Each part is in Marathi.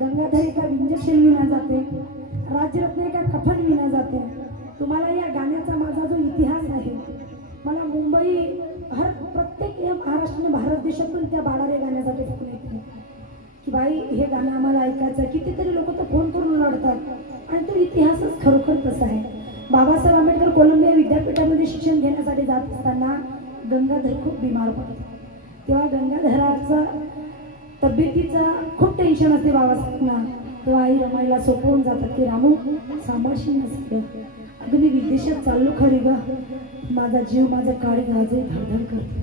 गंगाधर एका विंजशील विना जाते, राजरत्न एका कफन विना जाते. तुम्हाला या गाण्याचा माझा जो इतिहास आहे, मला मुंबई प्रत्येक या महाराष्ट्र भारत देशातून त्या बाळारे गाण्यासाठी फोन येते की बाई हे गाणं आम्हाला ऐकायचं. कितीतरी लोक तर फोन करून लढतात आणि तो इतिहासच खरोखर तसा आहे. बाबासाहेब आंबेडकर कोलंबिया विद्यापीठामध्ये शिक्षण घेण्यासाठी जात असताना गंगाधर खूप बिमार पडतो. तेव्हा गंगाधराचा तब्येतीचा खूप टेन्शन असते बाबासाहेबांना. तेव्हा आई रमाईला सोपवून जातात की रामू सांभाळशील ना सगळं. अगं मी विदेशात चाललो खरी ग, माझा जीव माझ्या काळी गाजे धडधड करते,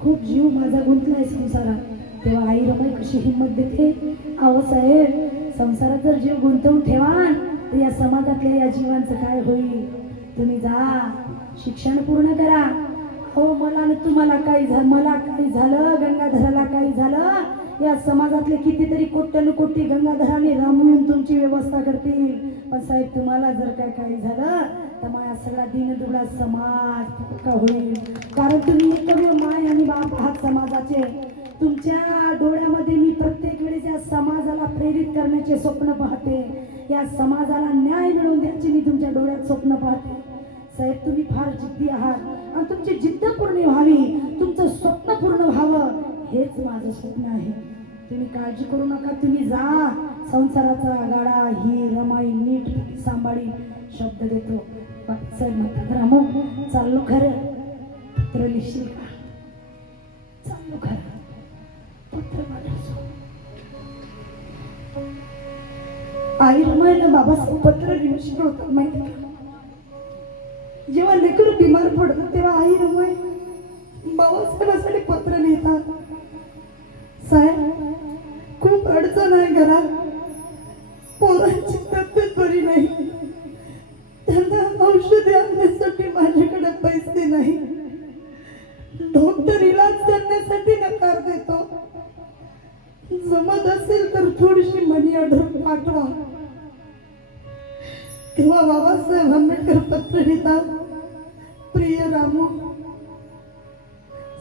खूप जीव माझा गुंतलाय संसारात. तेव्हा आई रमाई कशी हिंमत देते, अहो साहेब संसारात जर जीव गुंतवून ठेवाल तर या समाजातल्या या जीवांचं काय होईल. तुम्ही जा शिक्षण पूर्ण करा. हो मला न तुम्हाला काही झालं, मला काही झालं, गंगाधराला काही झालं, या समाजातले कितीतरी कोट्यानुकोटी गंगाधराने रामून तुमची व्यवस्था करतील. पण साहेब तुम्हाला जर काही झालं तर माझा सगळा दीनदुबळा समाज का होईल. कारण तुम्ही एकमेव माय आणि बाप आहात समाजाचे. तुमच्या डोळ्यामध्ये मी प्रत्येक वेळेस या समाजाला प्रेरित करण्याचे स्वप्न पाहते, या समाजाला न्याय मिळवून द्यायचे मी तुमच्या डोळ्यात स्वप्न पाहते. साहेब तुम्ही फार जिद्दी आहात आणि तुमची जिद्द पूर्ण व्हावी, तुमचं स्वप्न पूर्ण व्हावं हेच माझं स्वप्न आहे. तुम्ही काळजी करू नका, तुम्ही जा. संसाराचा गाडा ही रमाई नीट सांभाळी शब्द देतो. साहेब म्हणतात रामू चाललो खरं, पत्र लिहिशील का? चाललो खरं, पत्र आई रमाईला बाबासाहेब पत्र लिहून शिकवतात माहिती का? जेव्हा लेकरू बिमार पडतं तेव्हा आई रमाई बाबासाहेबांसाठी पत्र लिहितात. साहेब खूप अडचण आहे घरात, पोरांची तब्येत बरी नाही, त्यांना औषधे आणण्यासाठी माझ्याकडे पैसे नाही, डॉक्टर इलाज करण्यासाठी नकार देतो, जमत असेल तर थोडीशी मनी ऑर्डर पाठवा. तेव्हा बाबासाहेब आंबेडकर पत्र लिहितात, प्रिय रामू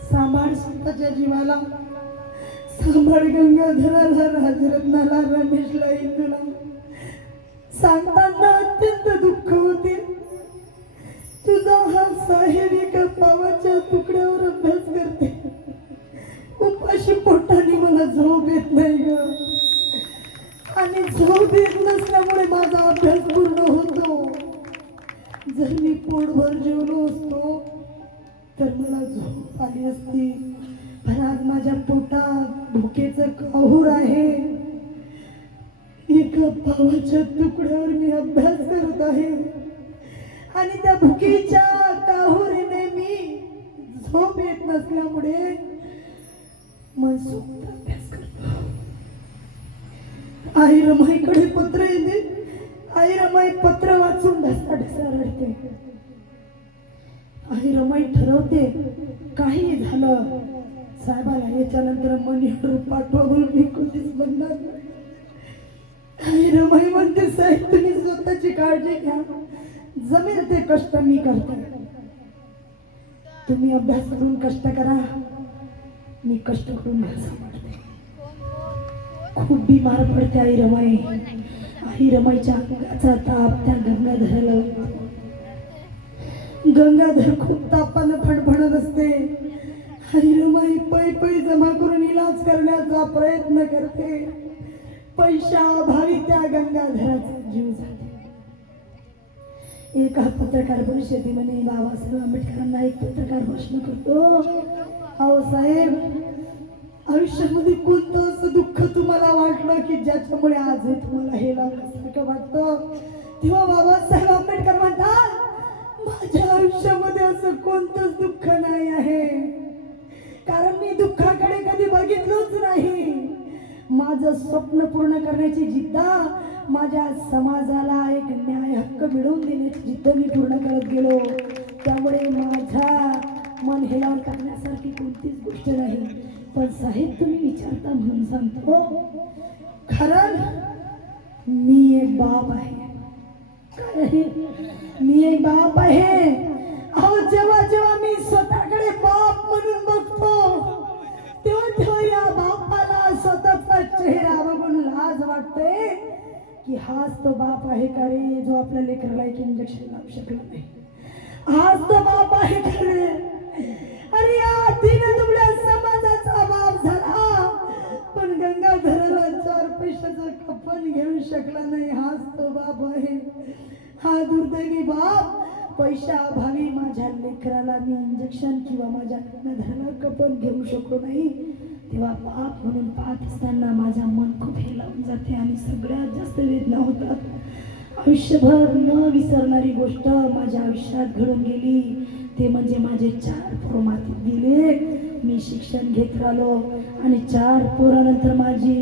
सांभाळ स्वतःच्या जीवाला, सांभाळ गंगाधराला, राजरत्नाला, रमेशला, इंदूला. सांगताना अत्यंत दुःख होते. तुझा हा साहेब एका पावाच्या तुकड्यावर अभ्यास करते, उपाशी पोटाने मला झोप येत नाही ग, आणि झोप येत नसल्यामुळे माझा अभ्यास पूर्ण होतो. जर मी पोटभर जेवलो असतो तर मला झोप आली असती, पण आज माझ्या पोटात भुकेचं काहूर आहे. एका पावाच्या तुकड्यावर मी अभ्यास करत आहे आणि त्या भुकेच्या काहुरीने मी झोप येत नसल्यामुळे मनसोक्त अभ्यास करतो. आई रमाईकडे पत्र येते, आई रमाई पत्र वाचून ढसा रडते. आई रमाई ठरवते काही झालं साहेबाला याच्यानंतर मनी ऑर्डर पाठवा म्हणून मी कधीच बनणार नाही. आई रमाई म्हणते साहेब तुम्ही स्वतःची काळजी घ्या, जमेल ते कष्ट मी करते, तुम्ही अभ्यास करून कष्ट करा, मी कष्ट करून घर सांभाळते. खूप बिमार पडते आई रमाई. आई रमाईच्या अंगाचा ताप त्या गंगाधराला लागतो. गंगाधर खूप तापानं फडफडत असते. आई रमाई पै जमा करून इलाज करण्याचा प्रयत्न करते. पैशाअभावी त्या गंगाधराचा जीव जाते. एका पत्रकार परिषदेमध्ये बाबासाहेब आंबेडकरांना एक पत्रकार प्रश्न करतो, अहो साहेब आयुष्यामध्ये कोणतं असं दुःख तुम्हाला वाटलं की ज्याच्यामुळे आज तुम्हाला हे लागल्यासारखं वाटतं? तेव्हा बाबासाहेब आंबेडकर म्हणतात माझ्या आयुष्यामध्ये असं कोणतंच दुःख नाही आहे, कारण मी दुःखाकडे कधी बघितलंच नाही. माझं स्वप्न पूर्ण करण्याची जिद्द, माझ्या समाजाला एक न्याय हक्क मिळवून देण्याची जिद्द मी पूर्ण करत गेलो. त्यामुळे माझा मन हेलावून टाकण्यासारखी कोणतीच गोष्ट नाही. पण साहेब तुम्ही विचारता म्हणून सांगतो, कारण मी एक बाप आहे. काय आहे? मी एक बाप आहे. अहो जेव्हा जेव्हा मी स्वतःकडे बाप म्हणून बघतो तेव्हा या बापाला स्वतःचा चेहरा बघून लाज वाटते. वाटतंय की हाच तो बाप आहे का रे जो आपल्या लेकराला एक इंजेक्शन लावू शकला नाही. हाच तो बाप आहे का रे. अरे या दीनदुबळ्या समाजाचा बाप झाला पण गंगाधराला 4 पैशाचं कफन घेऊ शकला नाही. हाच तो बाप आहे. हा दुर्दैवी बाप पैशा अभावी माझ्या लेकराला मी इंजेक्शन किंवा माझ्या गंगाधराला कफन घेऊ शकलो नाही. तेव्हा बाप म्हणून पाहत असताना माझं मन खूप हेलावून जाते आणि सगळ्यात जास्त वेदना होतात. आयुष्यभर न विसरणारी गोष्ट माझ्या आयुष्यात घडून गेली ते म्हणजे माझे 4 पोरं मातीत गेले. मी शिक्षण घेत राहिलो आणि 4 पोरानंतर माझी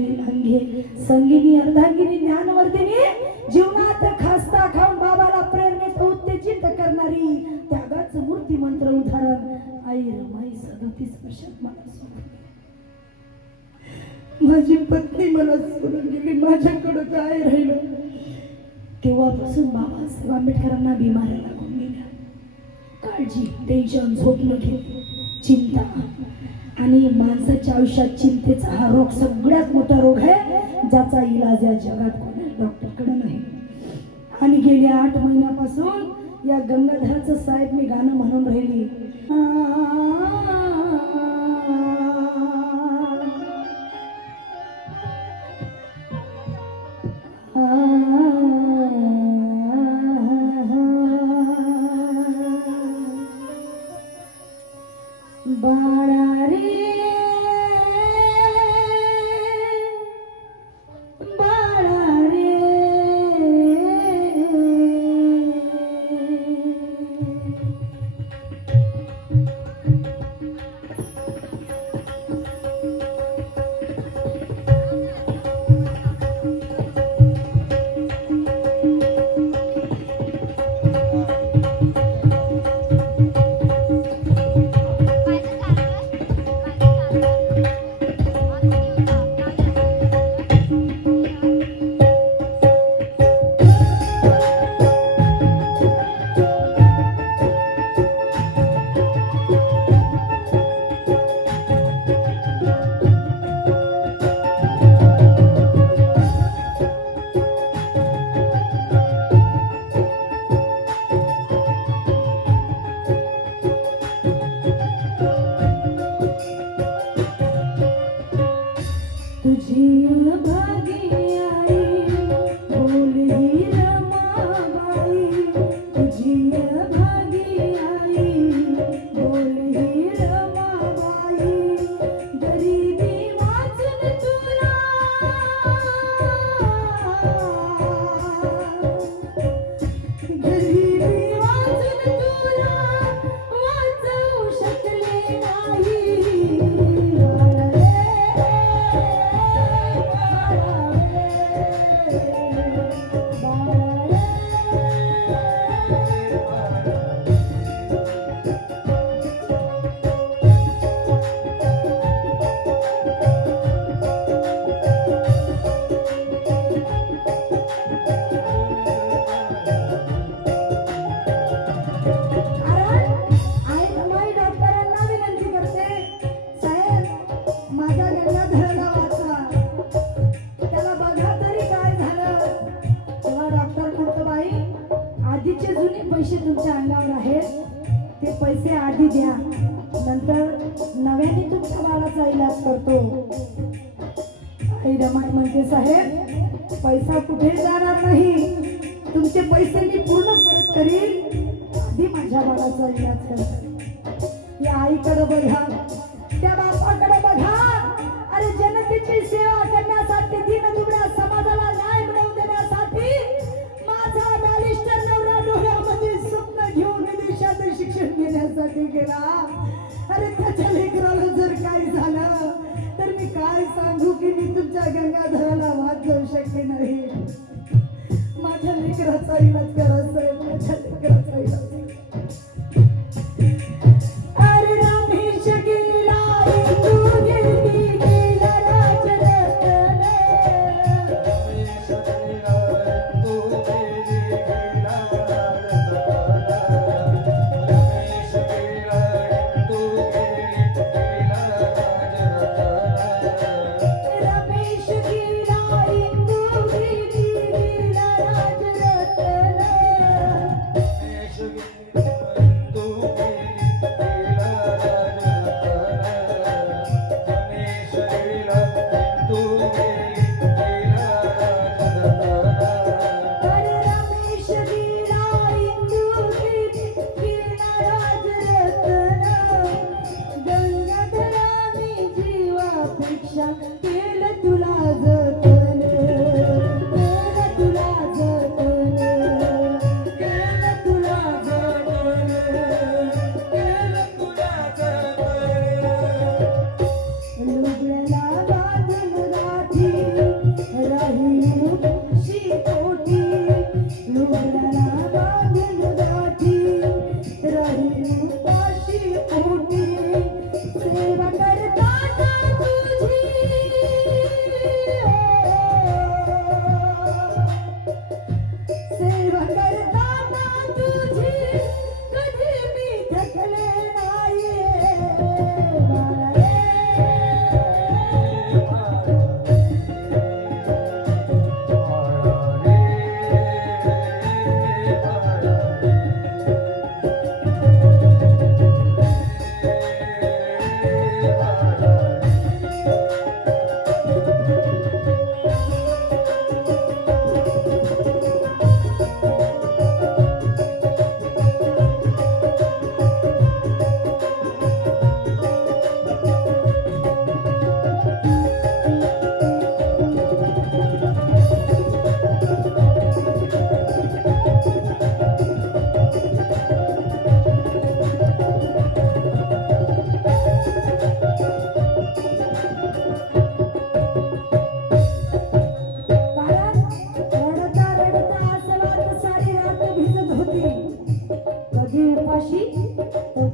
संगिनी अर्धांगिनी ज्ञानवर्धिनी जीवनात खास्ता खाऊन बाबाला प्रेरणेत उत्तेजित करणारी त्यागाचं मूर्तिमंत्र उदाहरण आई रमाई 37 वर्षात मला सोडून. माझी पत्नी मला सोडून गेली. माझ्याकडं काय राहिलं. तेव्हापासून बाबासाहेब आंबेडकरांना बिमाऱ्या लागून गेल्या. काळजी, टेन्शन, झोप न घेत, चिंता आणि माणसाच्या आयुष्यात चिंतेचा हा रोग सगळ्यात मोठा रोग आहे ज्याचा इलाज या जगात कोणी डॉक्टरकडे नाही. आणि गेल्या 8 महिन्यापासून या गंगाधराचं साहेब मी गाणं म्हणून राहिली. बाळा रे बाळा रे तुझी भागी आई बोल ही रमाबाई. तुझी भागी आई बोल ही रमाबाई. गरिबी वाचून तुला गरिबी वाचून तुला वाचवू शकले नाही. आधीचे जुने पैसे तुमच्या अंगावर आहेत ते पैसे आधी द्या नंतर नव्याने तुमच्या बाळाचा इलाज करतो. आई रमाई म्हणते साहेब पैसा कुठे जाणार नाही. तुमचे पैसे मी पूर्ण परत करीन आधी माझ्या बाळाचा इलाज करतो. या आईकडे बघा त्या बापाकडे बघा. अरे जनतेची सेवा करण्यासाठी दीनदुबळ्या समाजाला न्याय मिळवून देण्यासाठी माझा बॅरिस्टर नवरा डोळ्यामध्ये स्वप्न घेऊन विदेशात शिक्षण घेण्यासाठी गेला. अरे त्याच्या लेकराला जर काय झालं तर मी काय सांगू की मी तुमच्या गंगाधराला वाचवू शकले नाही. माझ्या लेकराचा इलाज करा साहेब. माझ्या लेकराचा इलाज. अरे रमेश गेला तू गेली गेला राजरत्न. रमेश गेला तू गेली गेला राजरत्न. रमेश गेला तू गेली गेला राजरत्न. रमेश गेला तू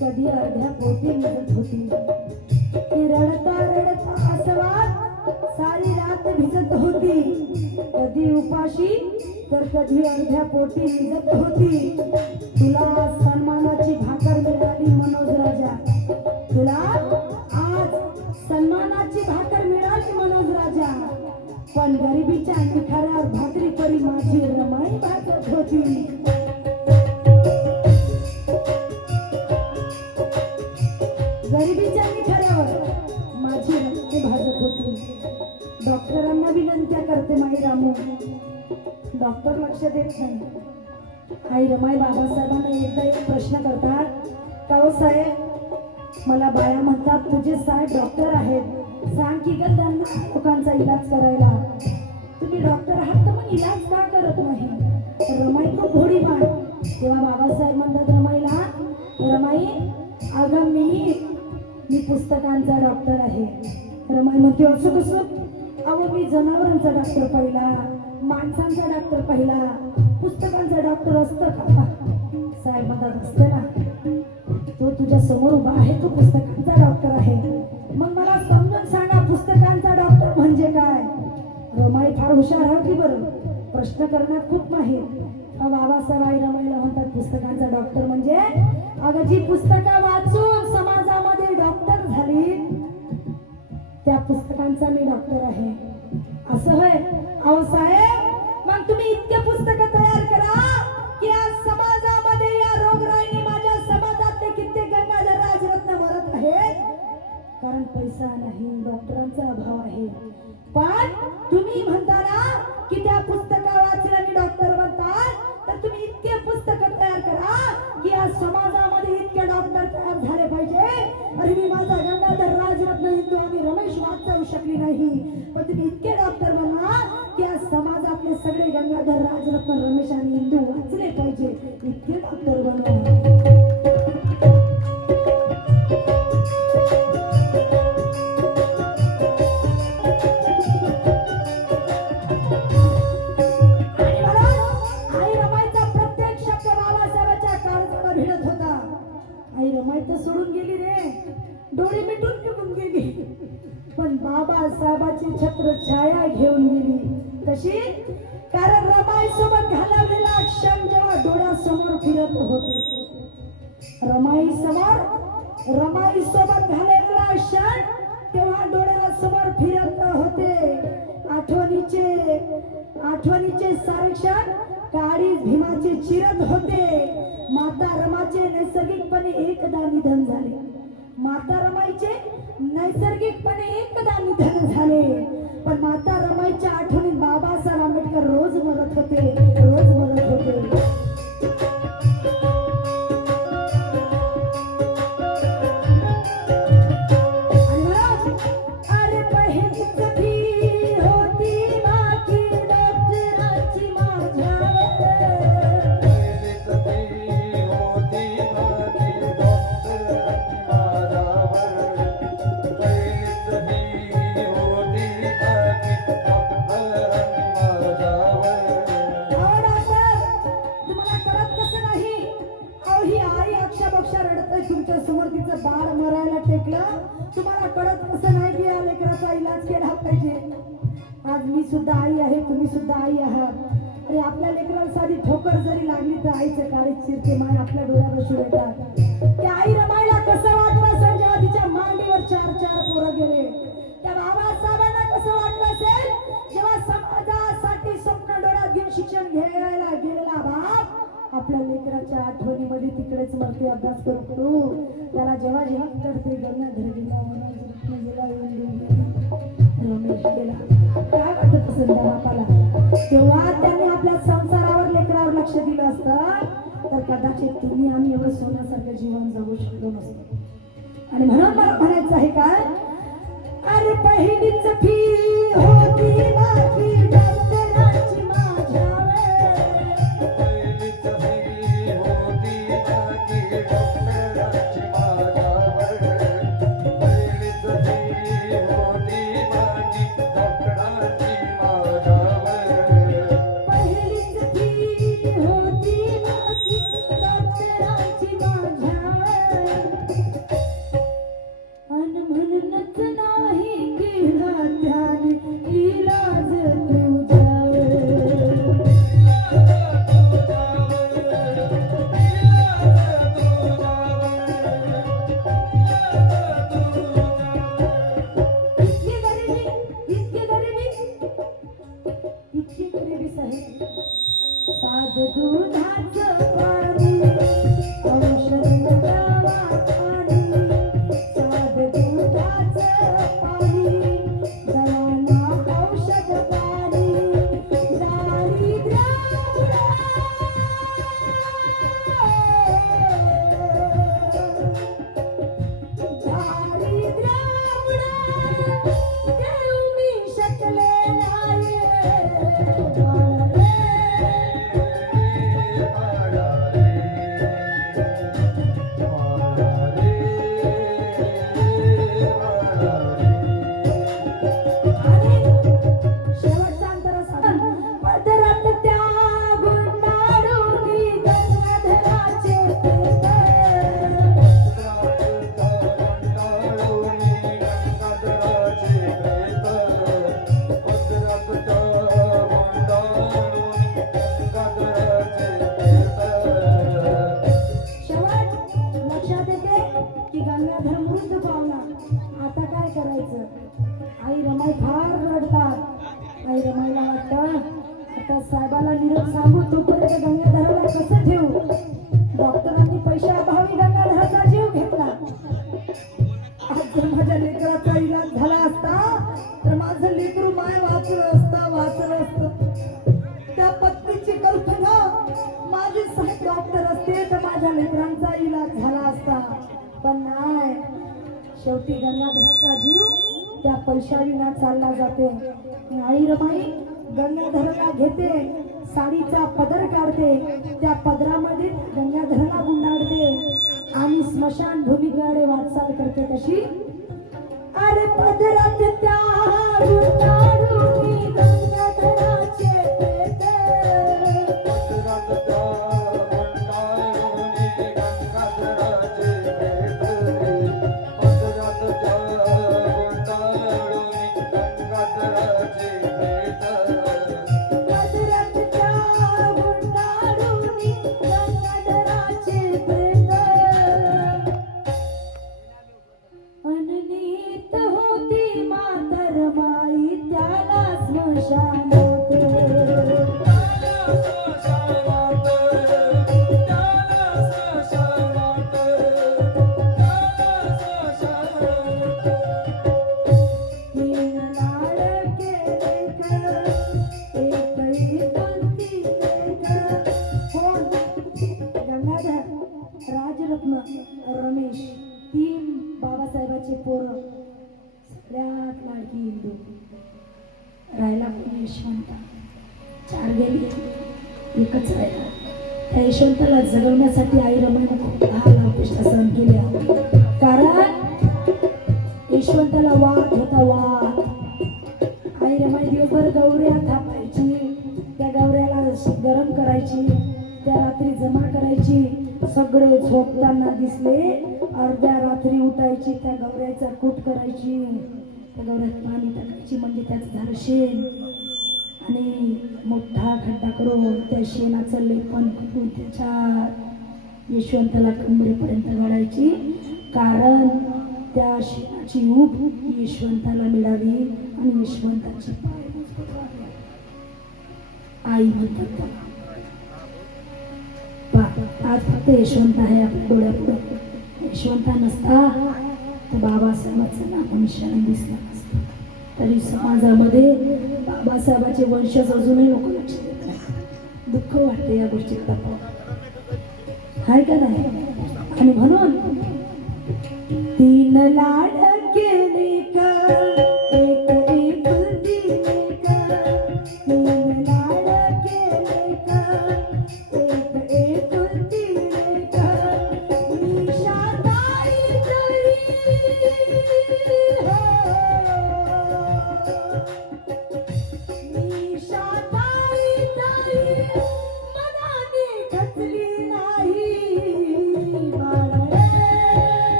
कधी अर्ध्या पोटी निघत होती. ती रडता रडता आसवात सारी रात भिजत होती. कधी उपाशी तर कधी अर्ध्या पोटी निघत होती. तुला सन्मानाची भाकर मिळाली मनोज राजा, तुला आज सन्मानाची भाकर मिळाली मनोज राजा, पण गरिबीच्या निखाऱ्यावर भाकरी परी माझी रमाई भागत होती. गरिबीच्या निखाऱ्यावर माझी रक्ते भाजत होती. डॉक्टरांना विनंत्या करते माई रामू, डॉक्टर लक्ष देत नाही. आई रमाई बाबासाहेबांना एकदा एक प्रश्न करतात, का हो साहेब मला बाया म्हणतात तुझे साहेब डॉक्टर आहेत, सांग की ग त्यांना लोकांचा इलाज करायला. तुम्ही डॉक्टर आहात तर मग इलाज का करत नाही. रमाई खूप घोडी मान. तेव्हा बाबासाहेब म्हणतात रमाईला, रमाई अगं मी पुस्तकांचा डॉक्टर आहे. रमाई म्हणते असं कसं. अहो मी जनावरांचा डॉक्टर पाहिला, माणसांचा डॉक्टर पाहिला, पुस्तकांचा डॉक्टर असतं का. साहेब म्हणतात असतं ना, तो तुझ्या समोर उभा आहे तो पुस्तकांचा डॉक्टर आहे. मग मला समजून सांगा पुस्तकांचा डॉक्टर म्हणजे काय. रमाई फार हुशार होती बरं, प्रश्न करण्यात खूप माहीर. बाबासाहेब आई रमाईला म्हणतात पुस्तकांचा डॉक्टर म्हणजे अगं जी पुस्तकं वाचून समाजामध्ये डॉक्टर झाली त्या पुस्तकांचा मी डॉक्टर आहे. असं होय. अहो साहेब मग तुम्ही इतके पुस्तकं तयार करा की आज समाजामध्ये या रोगराईने माझ्या समाजातले कित्येक गंगाधर राजरत्न मरत आहेत, कारण पैसा नाही, डॉक्टरांचा अभाव आहे. पण तुम्ही म्हणता ना की त्या पुस्तका वाचल्याने डॉक्टर बनतात, तर तुम्ही इतके पुस्तकं तयार करा की आज समाजामध्ये इतके डॉक्टर तयार झाले पाहिजे. अरे मी माझा गंगाधर राजरत्न हिंदू आणि रमेश वाचू शकली नाही, पण तुम्ही इतके डॉक्टर बना की आज समाजातले सगळे गंगाधर राजरत्न रमेश आणि हिंदू वाचले पाहिजे. इतके डॉक्टर बनवा. आई रमाई तर सोडून गेली रे, डोळे मिटून निघून गेली, पण बाबासाहेबाची छत्र छाया घेऊन गेली. कशी. कारण रमाई सोबत घालवलेला क्षण जेव्हा डोळ्यासमोर फिरत होते, रमाई सोबत घालवलेला क्षण तेव्हा डोळ्यासमोर फिरत होते. आठवणीचे सारे क्षण काळी भीमाचे चिरत होते. माता रमाचे नैसर्गिकपणे एकदा निधन झाले. माता रमाईचे नैसर्गिकपणे एकदा निधन झाले, पण माता रमाईच्या आठवणीत बाबासाहेब आंबेडकर रोज मरत होते, रोज मरत होते. ठोकर जरी लागली तर आईचं काळीच चिरते माय आपल्या डोळ्यावर येतात. त्या आई रमाईला कसं वाटलं असेल जेव्हा तिच्या मांडीवर 4 पोरं गेले. त्या बाबासाहेबांना कसं वाटलं असेल जेव्हा समाजासाठी स्वप्न डोळ्यात घेऊन शिक्षण घ्यायला गेलेला बाप आपल्या लेकराच्या आठवणीमध्ये तिकडेच मरते अभ्यास करतो. त्याला जेव्हा जेव्हा करते गंगाधर गेला रमेश गेला काय वाटत असेल त्या बापाला. तेव्हा त्यांनी आपल्या संसारावर लेकरावर लक्ष दिलं असतं तर कदाचित तुम्ही आम्ही एवढं सोन्यासारखं जीवन जगू शकलो नसतो. आणि म्हणून मला म्हणायचं आहे काय अरे पहिलीच फी होती बाकी डॉक्टरांची माझ्यावर. साहेबाला निरोप सांगू तोपर्यंत गंगाधराला कसं ठेवू. डॉक्टरांनी पैशाअभावी गंगाधराचा जीव घेतला. आज जर माझ्या लेकराचा इलाज झाला असता तर माझं लेकरू माय वाचलं असतं. त्या पत्नीची कल्पना माझे साहेब डॉक्टर असते तर माझ्या लेकरांचा इलाज झाला असता. पण नाही, शेवटी गंगाधराचा जीव त्या पैशाविना चालला जाते. आई रमाई गंगाधराला घेते, साडीचा पदर काढते, त्या पदरामध्ये गंगाधराला गुंडाळते आणि स्मशान भूमीकडे वाटचाल करते. कशी अरे पदरात त्या गुंडाळून गंगाधराचे प्रेत. रमेश 3 बाबासाहेबांचे पोरं सगळ्यात लाडकी हिंदू. राहिला कोणी यशवंत 4 गेली, एकच राहिला. त्या यशवंताला जगवण्यासाठी आई रमाईने खूप अपेक्षा सहन केल्या. कारण यशवंताला वाद होता वाद. आई रमाई दिवसभर गौऱ्या थापायची, त्या गौऱ्याला गरम करायची, त्या रात्री जमा करायची. सगळे झोपताना दिसले, अर्ध्या रात्री उठायची, त्या गौऱ्याचा कूट करायची, त्या गौऱ्यात पाणी टाकायची म्हणजे त्याचं झालं शेण आणि मोठा खड्डा करून त्या शेणाचं लेपन करून त्याच्या यशवंताला कंबरेपर्यंत घालायची, कारण त्या शेणाची ऊब यशवंताला मिळावी आणि यशवंताची पाय मजबूत व्हावे. आई म्हणतात त्याला. आज फक्त यशवंत आहे आपल्या डोळ्यापुढे. यशवंत नसता तर बाबासाहेबांचं नामनिशाण दिसलं नसतं. तरी समाजामध्ये बाबासाहेबांचे वंशज अजूनही लोक लक्ष देत नाही. दुःख वाटते या गोष्टीत आहे का नाही. आणि म्हणून तीन लाड